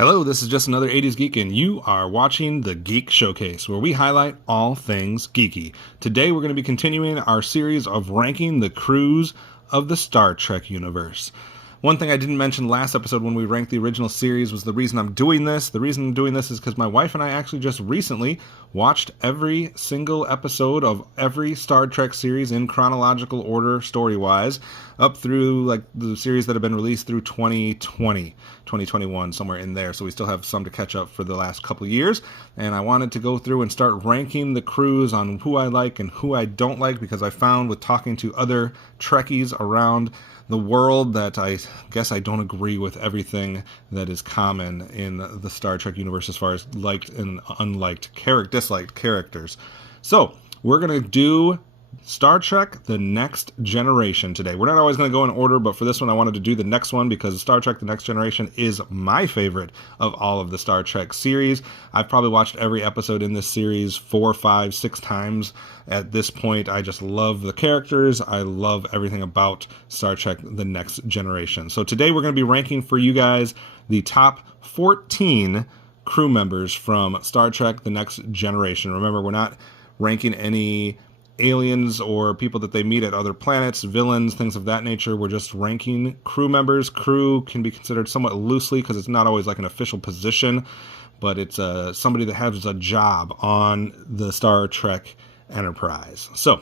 Hello, this is just another 80s Geek, and you are watching the Geek Showcase, where we highlight all things geeky. Today we're going to be continuing our series of ranking the crews of the Star Trek universe. One thing I didn't mention last episode when we ranked the original series was the reason I'm doing this. The reason I'm doing this is because my wife and I actually just recently watched every single episode of every Star Trek series in chronological order, story-wise, up through like the series that have been released through 2020, 2021, somewhere in there. So we still have some to catch up for the last couple years. And I wanted to go through and start ranking the crews on who I like and who I don't like, because I found with talking to other Trekkies around the world that I guess I don't agree with everything that is common in the Star Trek universe as far as liked and unliked disliked characters. So we're going to do Star Trek The Next Generation today. We're not always going to go in order, but for this one I wanted to do the next one because Star Trek The Next Generation is my favorite of all of the Star Trek series. I've probably watched every episode in this series 4, 5, 6 times at this point. I just love the characters. I love everything about Star Trek The Next Generation. So today we're going to be ranking for you guys the top 14 crew members from Star Trek The Next Generation. Remember, we're not ranking any aliens or people that they meet at other planets, villains, things of that nature. We're just ranking crew members. Crew can be considered somewhat loosely because it's not always like an official position, but it's somebody that has a job on the Star Trek Enterprise. So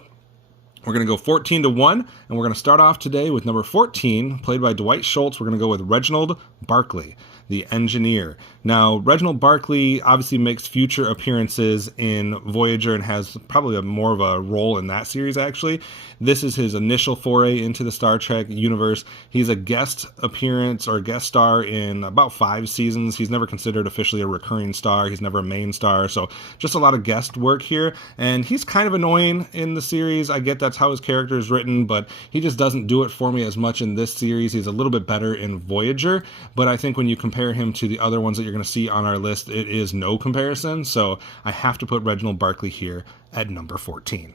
we're going to go 14 to 1, and we're going to start off today with number 14, played by Dwight Schultz. We're going to go with Reginald Barkley, the engineer. Now, Reginald Barkley obviously makes future appearances in Voyager and has probably more of a role in that series, actually. This is his initial foray into the Star Trek universe. He's a guest appearance or guest star in about 5 seasons. He's never considered officially a recurring star. He's never a main star, so just a lot of guest work here. And he's kind of annoying in the series. I get that's how his character is written, but he just doesn't do it for me as much in this series. He's a little bit better in Voyager, but I think when you compare him to the other ones that you're going to see on our list, it is no comparison. So I have to put Reginald Barkley here at number 14.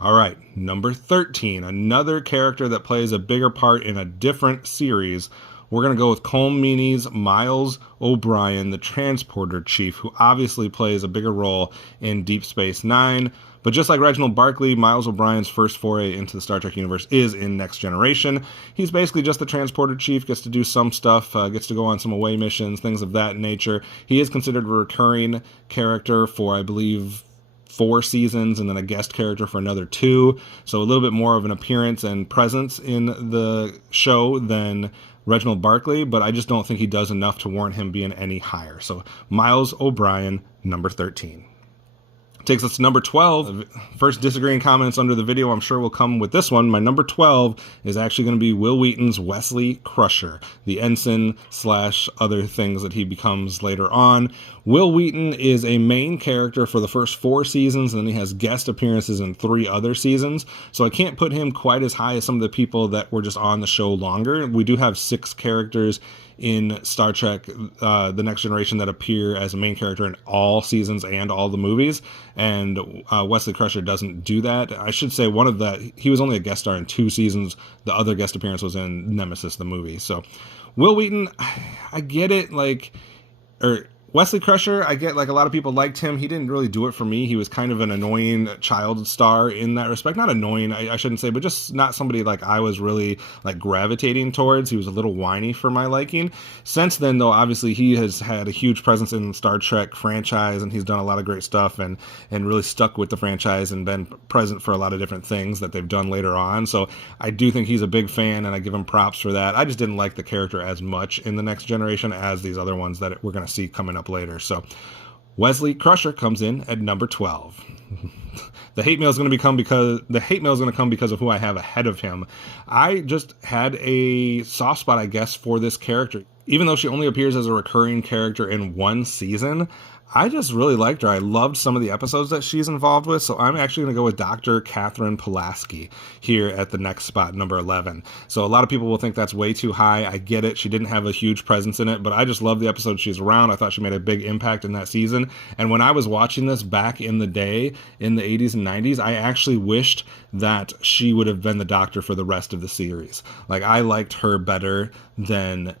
All right, number 13, another character that plays a bigger part in a different series. We're going to go with Colm Meaney's Miles O'Brien, the transporter chief, who obviously plays a bigger role in Deep Space Nine. But just like Reginald Barkley, Miles O'Brien's first foray into the Star Trek universe is in Next Generation. He's basically just the transporter chief, gets to do some stuff, gets to go on some away missions, things of that nature. He is considered a recurring character for, I believe, 4 seasons, and then a guest character for another 2. So a little bit more of an appearance and presence in the show than Reginald Barkley, but I just don't think he does enough to warrant him being any higher. So Miles O'Brien, number 13. Takes us to number 12. First disagreeing comments under the video I'm sure will come with this one. My number 12 is actually going to be Wil Wheaton's Wesley Crusher, the ensign / other things that he becomes later on. Wil Wheaton is a main character for the first 4 seasons, and then he has guest appearances in 3 other seasons. So I can't put him quite as high as some of the people that were just on the show longer. We do have 6 characters in Star Trek The Next Generation that appear as a main character in all seasons and all the movies, and Wesley Crusher doesn't do that. I should say he was only a guest star in 2 seasons. The other guest appearance was in Nemesis, the movie. So Wil Wheaton, I get it, Wesley Crusher, I get, a lot of people liked him. He didn't really do it for me. He was kind of an annoying child star in that respect. Not annoying, I shouldn't say, but just not somebody I was really, gravitating towards. He was a little whiny for my liking. Since then, though, obviously, he has had a huge presence in the Star Trek franchise, and he's done a lot of great stuff and really stuck with the franchise and been present for a lot of different things that they've done later on. So I do think he's a big fan, and I give him props for that. I just didn't like the character as much in The Next Generation as these other ones that we're going to see coming up later. So Wesley Crusher comes in at number 12. The hate mail is going to come because of who I have ahead of him. I just had a soft spot, I guess, for this character. Even though she only appears as a recurring character in 1 season, I just really liked her. I loved some of the episodes that she's involved with, so I'm actually going to go with Dr. Katherine Palasi here at the next spot, number 11. So a lot of people will think that's way too high. I get it. She didn't have a huge presence in it, but I just love the episodes she's around. I thought she made a big impact in that season. And when I was watching this back in the day, in the 80s and 90s, I actually wished that she would have been the Doctor for the rest of the series. I liked her better than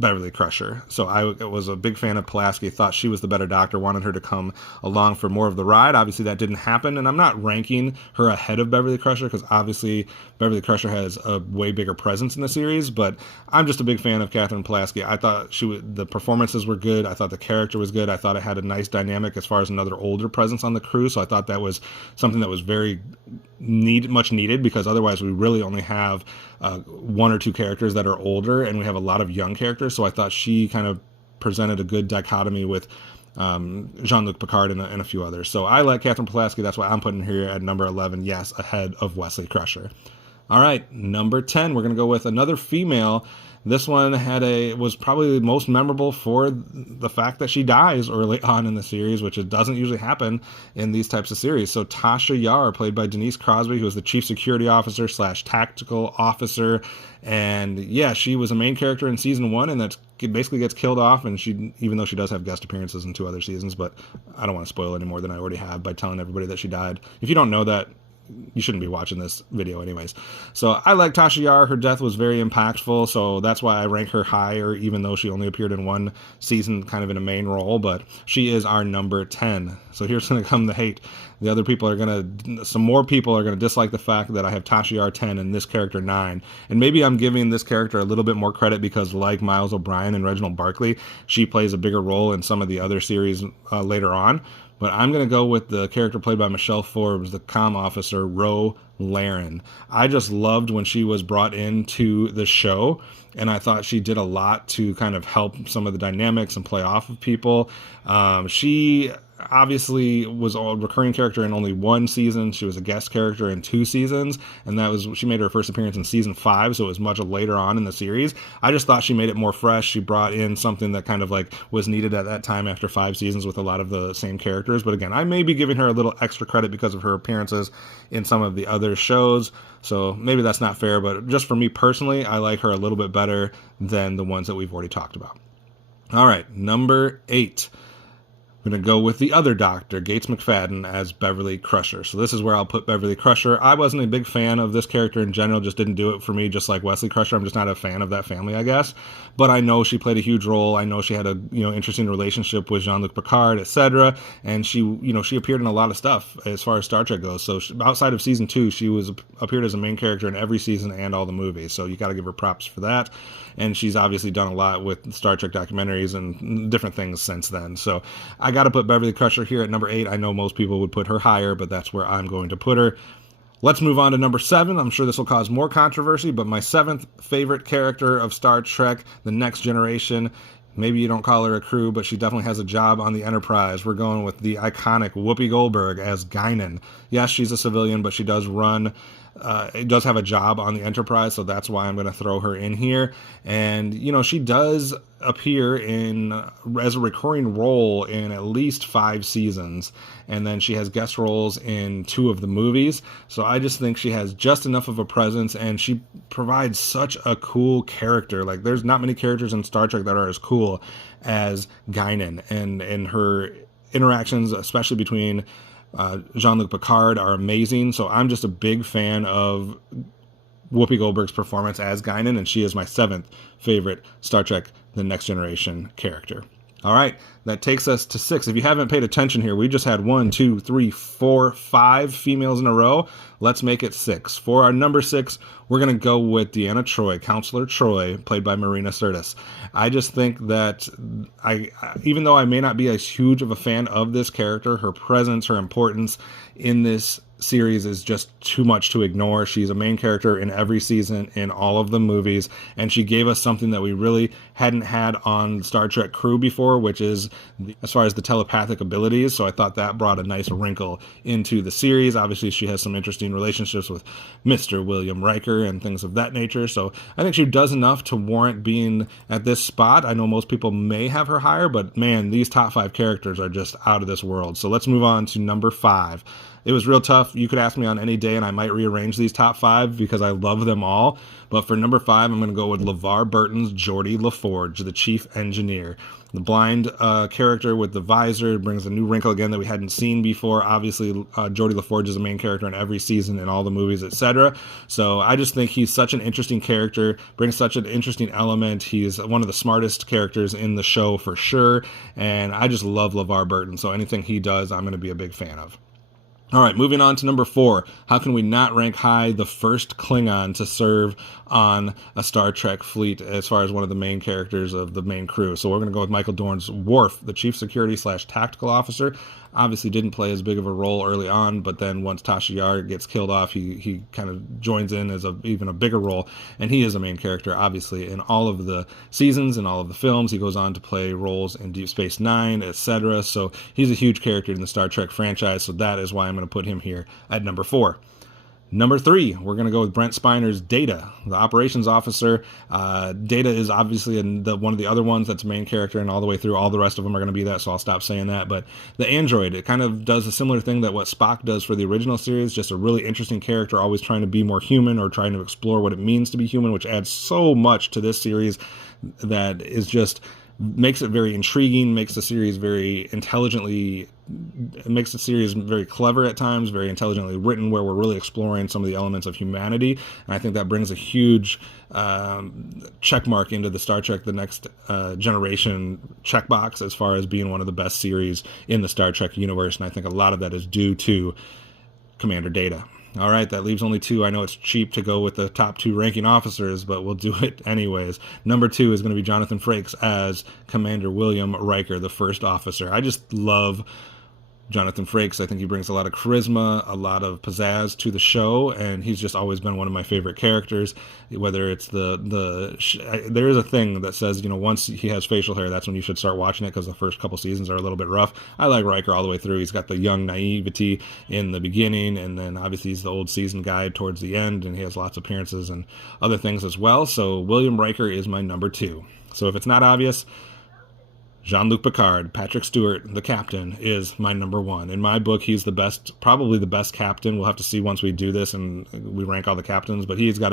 Beverly Crusher. So I was a big fan of Palasi, thought she was the better doctor, wanted her to come along for more of the ride. Obviously that didn't happen, and I'm not ranking her ahead of Beverly Crusher because obviously Beverly Crusher has a way bigger presence in the series, but I'm just a big fan of Katherine Palasi. I thought the performances were good. I thought the character was good. I thought it had a nice dynamic as far as another older presence on the crew, so I thought that was something that was very much needed, because otherwise we really only have one or two characters that are older and we have a lot of young characters. So I thought she kind of presented a good dichotomy with Jean-Luc Picard and a few others. So I like Katherine Palasi. That's why I'm putting her here at number 11. Yes, ahead of Wesley Crusher. All right, number 10, we're going to go with another female. This one was probably most memorable for the fact that she dies early on in the series, which it doesn't usually happen in these types of series. So Tasha Yar, played by Denise Crosby, who was the chief security officer / tactical officer. And yeah, she was a main character in season 1, and that basically gets killed off. And even though she does have guest appearances in 2 other seasons, but I don't want to spoil any more than I already have by telling everybody that she died. If you don't know that, you shouldn't be watching this video anyways. So I like Tasha Yar. Her death was very impactful, so that's why I rank her higher, even though she only appeared in 1 season kind of in a main role, but she is our number 10. So here's going to come the hate. Some more people are going to dislike the fact that I have Tasha Yar 10 and this character 9. And maybe I'm giving this character a little bit more credit because, like Miles O'Brien and Reginald Barkley, she plays a bigger role in some of the other series later on. But I'm going to go with the character played by Michelle Forbes, the comm officer, Ro Laren. I just loved when she was brought into the show, and I thought she did a lot to kind of help some of the dynamics and play off of people. She obviously was a recurring character in only 1 season. She was a guest character in 2 seasons, and she made her first appearance in season 5, so it was much later on in the series. I just thought she made it more fresh. She brought in something that kind of like was needed at that time after 5 seasons with a lot of the same characters. But again, I may be giving her a little extra credit because of her appearances in some of the other shows, so maybe that's not fair, but just for me personally, I like her a little bit better than the ones that we've already talked about. All right, number 8. I'm going to go with the other doctor, Gates McFadden, as Beverly Crusher. So this is where I'll put Beverly Crusher. I wasn't a big fan of this character in general, just didn't do it for me, just like Wesley Crusher. I'm just not a fan of that family, I guess. But I know she played a huge role. I know she had a interesting relationship with Jean-Luc Picard, etc. And she appeared in a lot of stuff as far as Star Trek goes. So outside of season 2, she appeared as a main character in every season and all the movies. So you got to give her props for that. And she's obviously done a lot with Star Trek documentaries and different things since then. So I got to put Beverly Crusher here at number 8. I know most people would put her higher, but that's where I'm going to put her. Let's move on to number 7. I'm sure this will cause more controversy, but my 7th favorite character of Star Trek, The Next Generation. Maybe you don't call her a crew, but she definitely has a job on the Enterprise. We're going with the iconic Whoopi Goldberg as Guinan. Yes, she's a civilian, but she does have a job on the Enterprise, so that's why I'm going to throw her in here. And, she does appear as a recurring role in at least 5 seasons, and then she has guest roles in 2 of the movies. So I just think she has just enough of a presence, and she provides such a cool character. Like, there's not many characters in Star Trek that are as cool as Guinan, and her interactions, especially between Jean-Luc Picard, are amazing. So I'm just a big fan of Whoopi Goldberg's performance as Guinan, and she is my 7th favorite Star Trek The Next Generation character. All right, that takes us to 6. If you haven't paid attention here, we just had 1, 2, 3, 4, 5 females in a row. Let's make it 6. For our number 6, we're going to go with Deanna Troi, Counselor Troi, played by Marina Sirtis. I just think that even though I may not be as huge of a fan of this character, her presence, her importance in this series is just too much to ignore. She's a main character in every season in all of the movies, and she gave us something that we really hadn't had on Star Trek crew before, which is as far as the telepathic abilities. So I thought that brought a nice wrinkle into the series. Obviously, she has some interesting relationships with Mr. William Riker and things of that nature. So I think she does enough to warrant being at this spot. I know most people may have her higher, but man, these top 5 characters are just out of this world. So let's move on to number 5. It was real tough. You could ask me on any day and I might rearrange these top 5 because I love them all. But for number 5, I'm going to go with LeVar Burton's Jordi LaForge. LaForge, the chief engineer. The blind character with the visor brings a new wrinkle again that we hadn't seen before. Obviously, Jordi LaForge is a main character in every season in all the movies, etc. So I just think he's such an interesting character, brings such an interesting element. He's one of the smartest characters in the show for sure, and I just love LeVar Burton. So anything he does, I'm going to be a big fan of. All right, moving on to number 4. How can we not rank high the first Klingon to serve on a Star Trek fleet as far as one of the main characters of the main crew? So we're going to go with Michael Dorn's Worf, the chief security/tactical officer. Obviously didn't play as big of a role early on, but then once Tasha Yar gets killed off, he kind of joins in as even a bigger role, and he is a main character, obviously, in all of the seasons and all of the films. He goes on to play roles in Deep Space Nine, etc. So he's a huge character in the Star Trek franchise, so that is why I'm going to put him here at number 4. Number 3, we're going to go with Brent Spiner's Data, the operations officer. Data is obviously one of the other ones that's a main character, and all the way through, all the rest of them are going to be that, so I'll stop saying that. But the android, it kind of does a similar thing that what Spock does for the original series, just a really interesting character, always trying to be more human or trying to explore what it means to be human, which adds so much to this series that is just makes it very intriguing, makes the series very clever at times, very intelligently written, where we're really exploring some of the elements of humanity. And I think that brings a huge check mark into the Star Trek The Next Generation checkbox as far as being one of the best series in the Star Trek universe. And I think a lot of that is due to Commander Data. All right, that leaves only 2. I know it's cheap to go with the top 2 ranking officers, but we'll do it anyways. Number 2 is going to be Jonathan Frakes as Commander William Riker, the first officer. I just love Jonathan Frakes. I think he brings a lot of charisma, a lot of pizzazz to the show, and he's just always been one of my favorite characters. Whether it's there is a thing that says, once he has facial hair, that's when you should start watching it, because the first couple seasons are a little bit rough. I like Riker all the way through. He's got the young naivety in the beginning, and then obviously he's the old seasoned guy towards the end, and he has lots of appearances and other things as well. So William Riker is my number 2. So if it's not obvious, Jean-Luc Picard, Patrick Stewart, the captain, is my number 1. In my book, he's the best, probably the best captain. We'll have to see once we do this and we rank all the captains, but he's got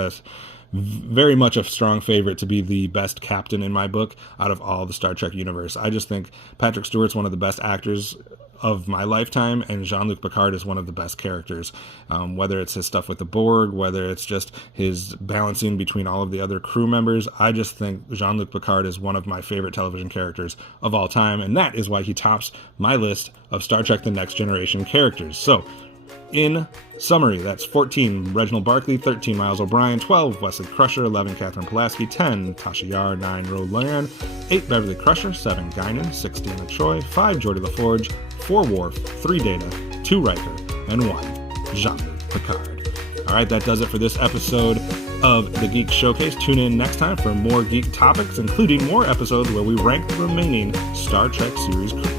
very much a strong favorite to be the best captain in my book out of all the Star Trek universe. I just think Patrick Stewart's one of the best actors of my lifetime, and Jean-Luc Picard is one of the best characters. Whether it's his stuff with the Borg, whether it's just his balancing between all of the other crew members, I just think Jean-Luc Picard is one of my favorite television characters of all time, and that is why he tops my list of Star Trek The Next Generation characters. So, in summary, that's 14 Reginald Barkley, 13 Miles O'Brien, 12 Wesley Crusher, 11 Katherine Palasi, 10 Tasha Yar, 9 Roland, 8 Beverly Crusher, 7 Guinan, 6 Deanna Troi, 5 Jordi LaForge, 4 Worf, 3 Data, 2 Riker, and 1 Jean-Luc Picard. All right, that does it for this episode of the Geek Showcase. Tune in next time for more geek topics, including more episodes where we rank the remaining Star Trek series crews.